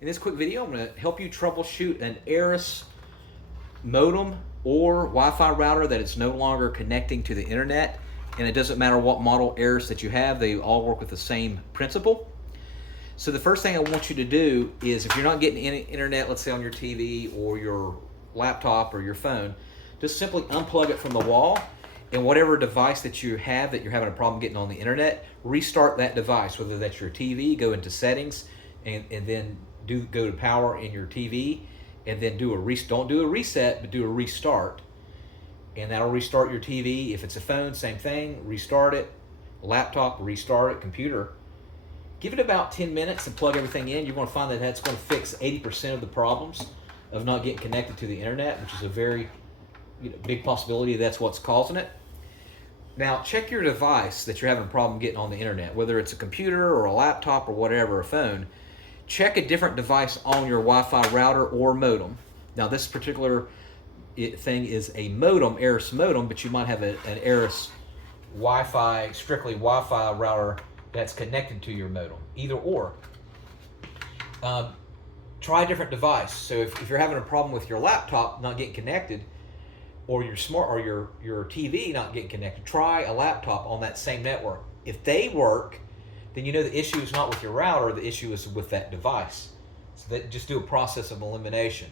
In this quick video, I'm going to help you troubleshoot an Arris modem or Wi-Fi router that is no longer connecting to the internet. And it doesn't matter what model Arris that you have, they all work with the same principle. So the first thing I want you to do is, if you're not getting any internet, let's say on your TV or your laptop or your phone, just simply unplug it from the wall, and whatever device that you have that you're having a problem getting on the internet, restart that device, whether that's your TV, go into settings, and then go to power in your TV, and then don't do a reset, but do a restart. And that'll restart your TV. If it's a phone, same thing, restart it. Laptop, restart it. Computer. Give it about 10 minutes and plug everything in. You're going to find that that's going to fix 80% of the problems of not getting connected to the internet, which is a very big possibility that's what's causing it. Now, check your device that you're having a problem getting on the internet, whether it's a computer or a laptop or whatever, a phone. Check a different device on your Wi-Fi router or modem. Now, this particular thing is a modem, Arris modem, but you might have an Arris Wi-Fi, strictly Wi-Fi router that's connected to your modem. Either or. Try a different device. So if you're having a problem with your laptop not getting connected, or your your TV not getting connected, try a laptop on that same network. If they work, then you know the issue is not with your router, the issue is with that device. So just do a process of elimination.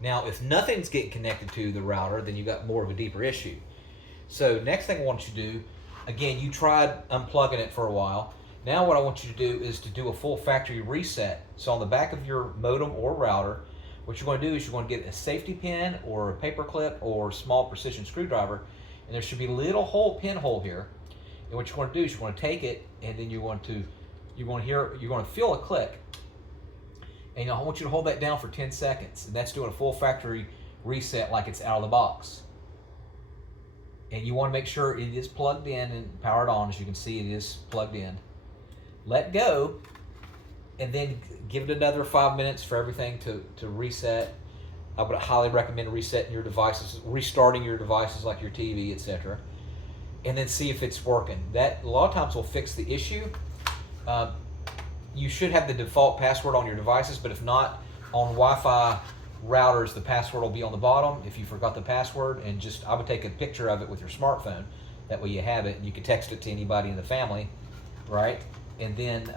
Now, if nothing's getting connected to the router, then you got more of a deeper issue. So next thing I want you to do, again, you tried unplugging it for a while. Now what I want you to do is to do a full factory reset. So on the back of your modem or router, what you're going to do is you're going to get a safety pin or a paper clip or small precision screwdriver, and there should be a little pinhole here. And what you're going to do is you're going to take it, and then you're going to feel a click. And I want you to hold that down for 10 seconds. And that's doing a full factory reset like it's out of the box. And you want to make sure it is plugged in and powered on. As you can see, it is plugged in. Let go, and then give it another 5 minutes for everything to reset. I would highly recommend resetting your devices, restarting your devices like your TV, etc. And then see if it's working. That a lot of times will fix the issue. You should have the default password on your devices, but if not, on Wi-Fi routers, the password will be on the bottom if you forgot the password. And I would take a picture of it with your smartphone. That way you have it, and you can text it to anybody in the family, right? And then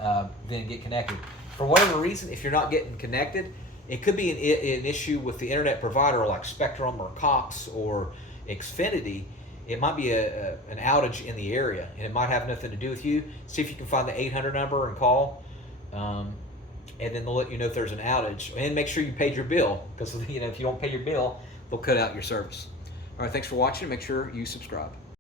get connected. For whatever reason, if you're not getting connected, it could be an issue with the internet provider like Spectrum or Cox or Xfinity. It might be an outage in the area, and it might have nothing to do with you. See if you can find the 800 number and call. And then they'll let you know if there's an outage, and make sure you paid your bill, because if you don't pay your bill, they'll cut out your service. All right, thanks for watching. Make sure you subscribe.